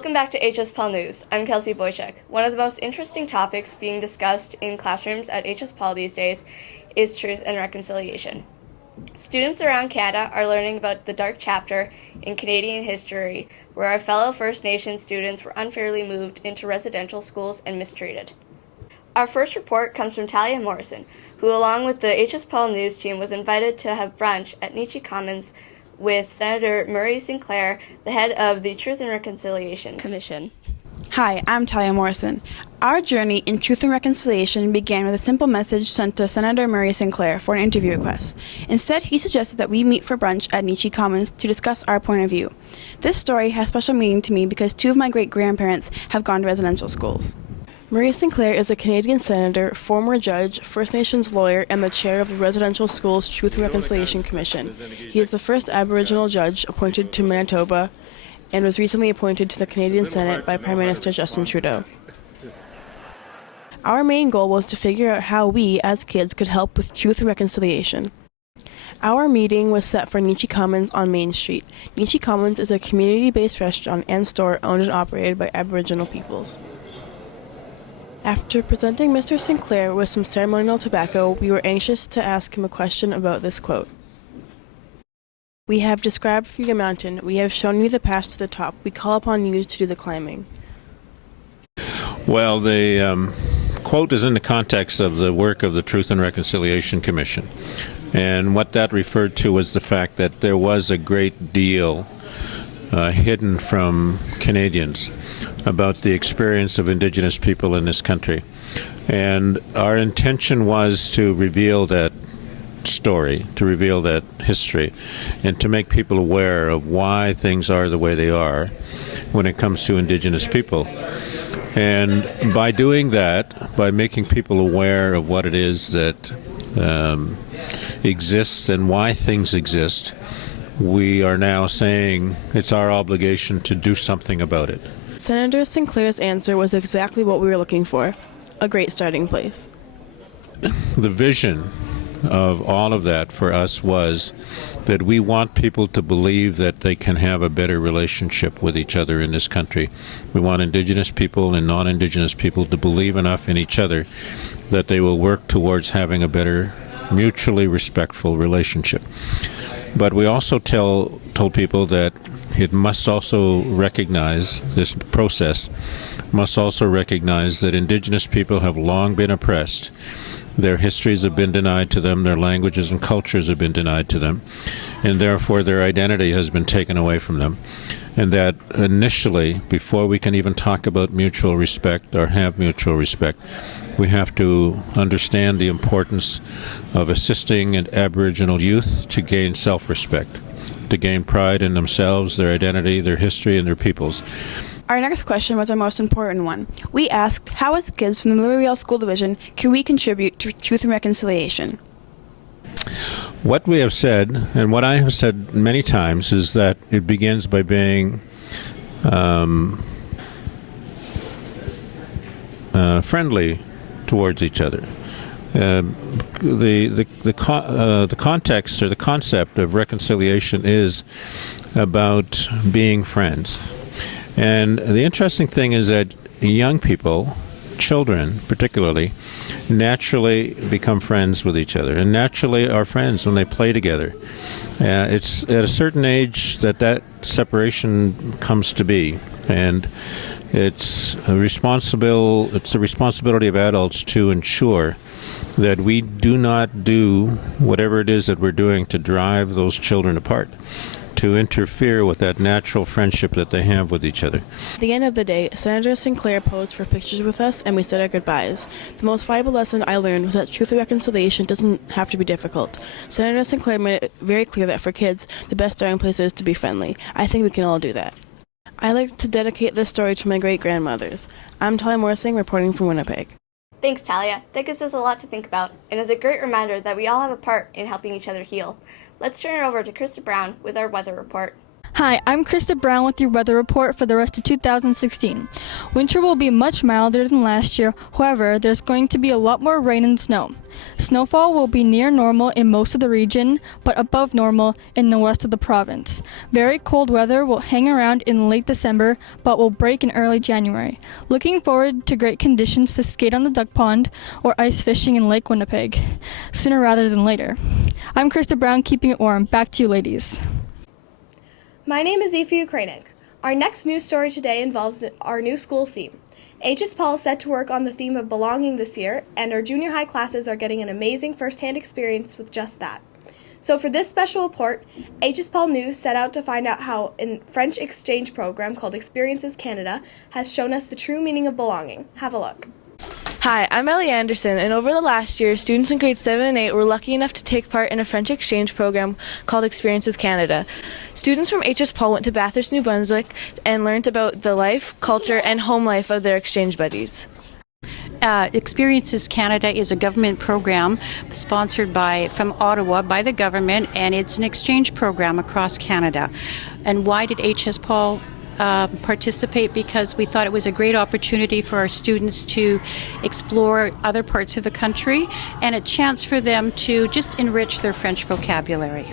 Welcome back to HSPAUL News. I'm Kelsey Boychuk. One of the most interesting topics being discussed in classrooms at HSPAUL these days is truth and reconciliation. Students around Canada are learning about the dark chapter in Canadian history where our fellow First Nations students were unfairly moved into residential schools and mistreated. Our first report comes from Talia Morrison, who along with the HSPAUL News team was invited to have brunch at Nietzsche Commons with Senator Murray Sinclair, the head of the Truth and Reconciliation Commission. Hi, I'm Talia Morrison. Our journey in Truth and Reconciliation began with a simple message sent to Senator Murray Sinclair for an interview request. Instead, he suggested that we meet for brunch at Nietzsche Commons to discuss our point of view. This story has special meaning to me because two of my great-grandparents have gone to residential schools. Murray Sinclair is a Canadian senator, former judge, First Nations lawyer, and the chair of the Residential Schools Truth and Reconciliation Commission. He is the first Aboriginal judge appointed to Manitoba and was recently appointed to the Canadian Senate by Prime Minister Justin Trudeau. Our main goal was to figure out how we, as kids, could help with truth and reconciliation. Our meeting was set for Nietzsche Commons on Main Street. Nietzsche Commons is a community-based restaurant and store owned and operated by Aboriginal peoples. After presenting Mr. Sinclair with some ceremonial tobacco, we were anxious to ask him a question about this quote. "We have described for you a mountain. We have shown you the path to the top. We call upon you to do the climbing." Well, the quote is in the context of the work of the Truth and Reconciliation Commission. And what that referred to was the fact that there was a great deal hidden from Canadians about the experience of Indigenous people in this country. And our intention was to reveal that story, to reveal that history, and to make people aware of why things are the way they are when it comes to Indigenous people. And by doing that, by making people aware of what it is that exists and why things exist, we are now saying it's our obligation to do something about it. Senator Sinclair's answer was exactly what we were looking for, a great starting place. The vision of all of that for us was that we want people to believe that they can have a better relationship with each other in this country. We want Indigenous people and non-Indigenous people to believe enough in each other that they will work towards having a better, mutually respectful relationship. But we also told people that it must also recognize, this process must also recognize that Indigenous people have long been oppressed. Their histories have been denied to them, their languages and cultures have been denied to them, and therefore their identity has been taken away from them. And that initially, before we can even talk about mutual respect or have mutual respect, we have to understand the importance of assisting an Aboriginal youth to gain self-respect, to gain pride in themselves, their identity, their history, and their peoples. Our next question was our most important one. We asked, how as kids from the Louisville School Division can we contribute to truth and reconciliation? What we have said, and what I have said many times, is that it begins by being friendly towards each other. The context or the concept of reconciliation is about being friends. And the interesting thing is that young people, children particularly, naturally become friends with each other and naturally are friends when they play together. It's at a certain age that separation comes to be, and it's the responsibility of adults to ensure that we do not do whatever it is that we're doing to drive those children apart, to interfere with that natural friendship that they have with each other. At the end of the day, Senator Sinclair posed for pictures with us and we said our goodbyes. The most valuable lesson I learned was that truth and reconciliation doesn't have to be difficult. Senator Sinclair made it very clear that for kids, the best starting place is to be friendly. I think we can all do that. I like to dedicate this story to my great-grandmothers. I'm Talia Morrison, reporting from Winnipeg. Thanks, Talia. That gives us a lot to think about, and is a great reminder that we all have a part in helping each other heal. Let's turn it over to Krista Brown with our weather report. Hi, I'm Krista Brown with your weather report for the rest of 2016. Winter will be much milder than last year, however, there's going to be a lot more rain and snow. Snowfall will be near normal in most of the region, but above normal in the west of the province. Very cold weather will hang around in late December, but will break in early January. Looking forward to great conditions to skate on the duck pond or ice fishing in Lake Winnipeg, sooner rather than later. I'm Krista Brown, keeping it warm. Back to you, ladies. My name is Aoife Ukrainik. Our next news story today involves our new school theme. HSPAUL is set to work on the theme of belonging this year, and our junior high classes are getting an amazing first-hand experience with just that. So for this special report, HSPAUL News set out to find out how a French exchange program called Experiences Canada has shown us the true meaning of belonging. Have a look. Hi, I'm Ellie Anderson, and over the last year, students in grades 7 and 8 were lucky enough to take part in a French exchange program called Experiences Canada. Students from HSPAUL went to Bathurst, New Brunswick, and learned about the life, culture, and home life of their exchange buddies. Experiences Canada is a government program sponsored from Ottawa by the government, and it's an exchange program across Canada. And why did HSPAUL participate? Because we thought it was a great opportunity for our students to explore other parts of the country and a chance for them to just enrich their French vocabulary.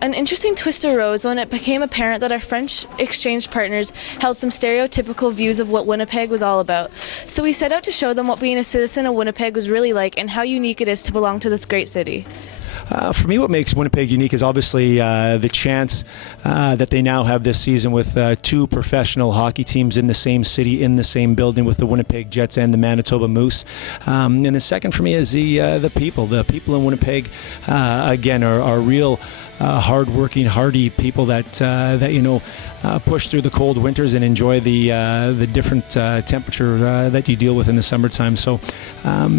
An interesting twist arose when it became apparent that our French exchange partners held some stereotypical views of what Winnipeg was all about. So we set out to show them what being a citizen of Winnipeg was really like and how unique it is to belong to this great city. For me, what makes Winnipeg unique is obviously the chance that they now have this season with two professional hockey teams in the same city, in the same building, with the Winnipeg Jets and the Manitoba Moose. And the second for me is the people. The people in Winnipeg, again, are real hard-working, hardy people that push through the cold winters and enjoy the different temperature that you deal with in the summertime. So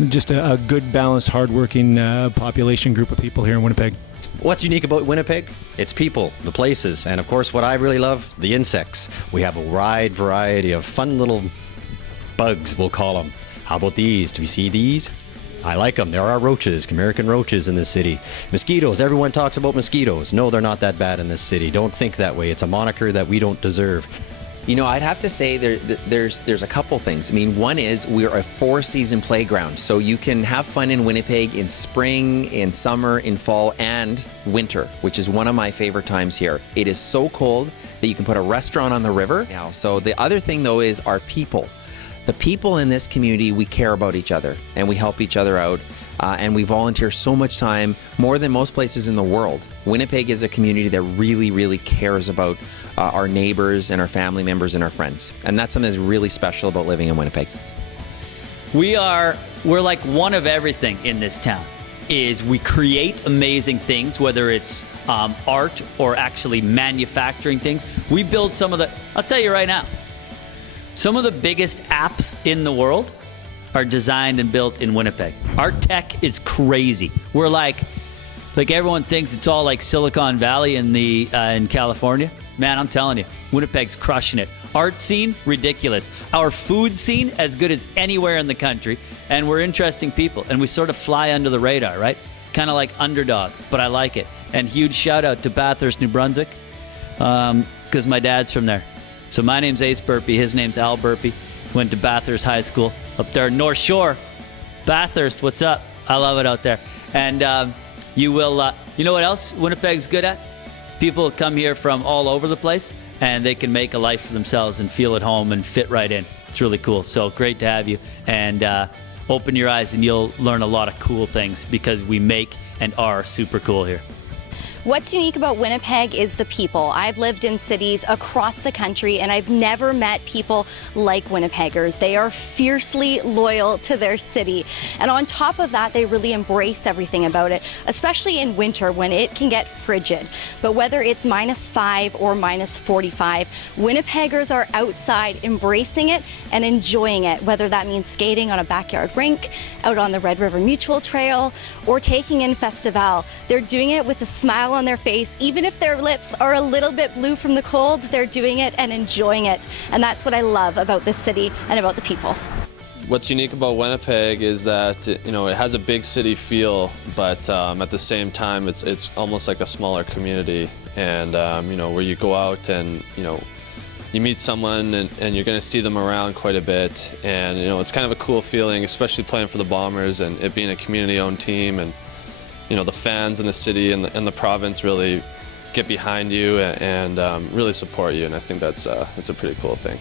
just a good, balanced, hard-working population group of people here in Winnipeg. What's unique about Winnipeg? It's people, the places, and of course what I really love, the insects. We have a wide variety of fun little bugs, we'll call them. How about these? Do you see these? I like them. There are roaches, American roaches in this city. Mosquitoes, everyone talks about mosquitoes. No, they're not that bad in this city. Don't think that way. It's a moniker that we don't deserve. You know, I'd have to say there's a couple things. I mean, one is we're a 4-season playground, so you can have fun in Winnipeg in spring, in summer, in fall, and winter, which is one of my favorite times here. It is so cold that you can put a restaurant on the river now. So the other thing, though, is our people. The people in this community, we care about each other, and we help each other out. And we volunteer so much time, more than most places in the world. Winnipeg is a community that really, really cares about our neighbors and our family members and our friends. And that's something that's really special about living in Winnipeg. We're like one of everything in this town. Is we create amazing things, whether it's art or actually manufacturing things. We build I'll tell you right now, some of the biggest apps in the world are designed and built in Winnipeg. Our tech is crazy. We're like everyone thinks it's all like Silicon Valley in California. Man, I'm telling you, Winnipeg's crushing it. Art scene, ridiculous. Our food scene, as good as anywhere in the country. And we're interesting people. And we sort of fly under the radar, right? Kind of like underdog, but I like it. And huge shout out to Bathurst, New Brunswick, because my dad's from there. So my name's Ace Burpee. His name's Al Burpee. Went to Bathurst High School up there, North Shore. Bathurst, what's up? I love it out there. And you know what else Winnipeg's good at? People come here from all over the place, and they can make a life for themselves and feel at home and fit right in. It's really cool. So great to have you. And open your eyes, and you'll learn a lot of cool things because we make and are super cool here. What's unique about Winnipeg is the people. I've lived in cities across the country and I've never met people like Winnipeggers. They are fiercely loyal to their city. And on top of that, they really embrace everything about it, especially in winter when it can get frigid. But whether it's -5 or -45, Winnipeggers are outside embracing it and enjoying it, whether that means skating on a backyard rink, out on the Red River Mutual Trail, or taking in Festival. They're doing it with a smile on their face. Even if their lips are a little bit blue from the cold, they're doing it and enjoying it. And that's what I love about this city and about the people. What's unique about Winnipeg is that it has a big city feel, but at the same time it's almost like a smaller community. And where you go out and you meet someone and you're going to see them around quite a bit, and it's kind of a cool feeling, especially playing for the Bombers and it being a community-owned team, and the fans in the city and the province really get behind you and really support you, and I think that's a pretty cool thing.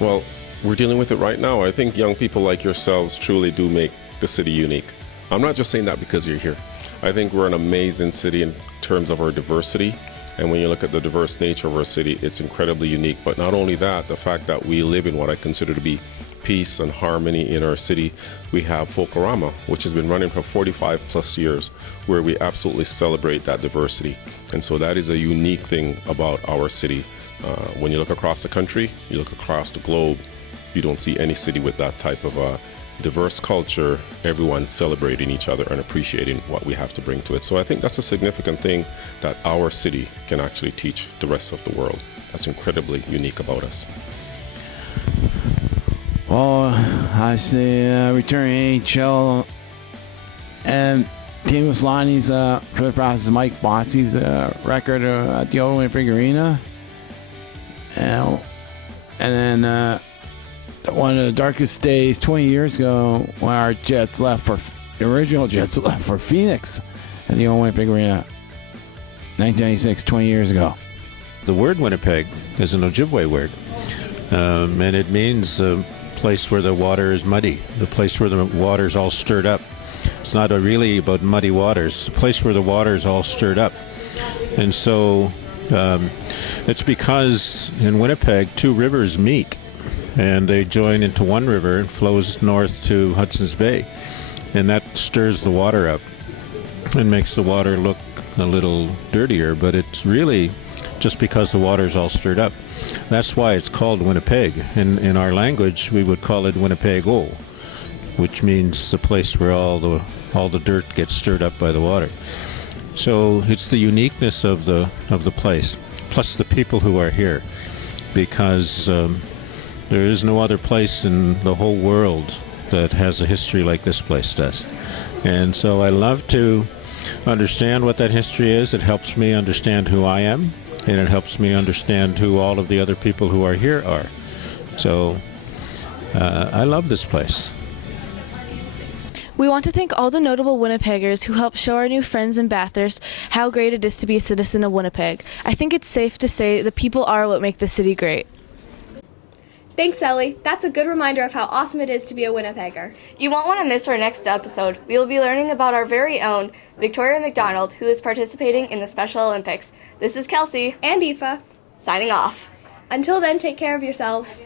Well, we're dealing with it right now. I think young people like yourselves truly do make the city unique. I'm not just saying that because you're here. I think we're an amazing city in terms of our diversity. And when you look at the diverse nature of our city, it's incredibly unique. But not only that, the fact that we live in what I consider to be peace and harmony in our city. We have Folklorama, which has been running for 45 plus years, where we absolutely celebrate that diversity. And so that is a unique thing about our city. When you look across the country, you look across the globe, you don't see any city with that type of diverse culture, everyone celebrating each other and appreciating what we have to bring to it. So I think that's a significant thing that our city can actually teach the rest of the world. That's incredibly unique about us. Well, I say returning AHL and Team Slani's for the process Mike Bossy's record at the old Winnipeg Arena. And then one of the darkest days 20 years ago when our Jets left for the original Jets left for Phoenix at the old Winnipeg Arena, 1996, 20 years ago. The word Winnipeg is an Ojibwe word, and it means a place where the water is muddy, the place where the water is all stirred up. It's not really about muddy waters, it's a place where the water is all stirred up. And so it's because in Winnipeg, two rivers meet, and they join into one river and flows north to Hudson's Bay, and that stirs the water up and makes the water look a little dirtier, but it's really just because the water is all stirred up. That's why it's called Winnipeg. In our language, we would call it HSPAUL, which means the place where all the dirt gets stirred up by the water. So it's the uniqueness of the place, plus the people who are here, because there is no other place in the whole world that has a history like this place does. And so I love to understand what that history is. It helps me understand who I am, and it helps me understand who all of the other people who are here are. So I love this place. We want to thank all the notable Winnipeggers who helped show our new friends in Bathurst how great it is to be a citizen of Winnipeg. I think it's safe to say the people are what make the city great. Thanks, Ellie. That's a good reminder of how awesome it is to be a Winnipegger. You won't want to miss our next episode. We will be learning about our very own Victoria McDonald, who is participating in the Special Olympics. This is Kelsey and Aoife signing off. Until then, take care of yourselves.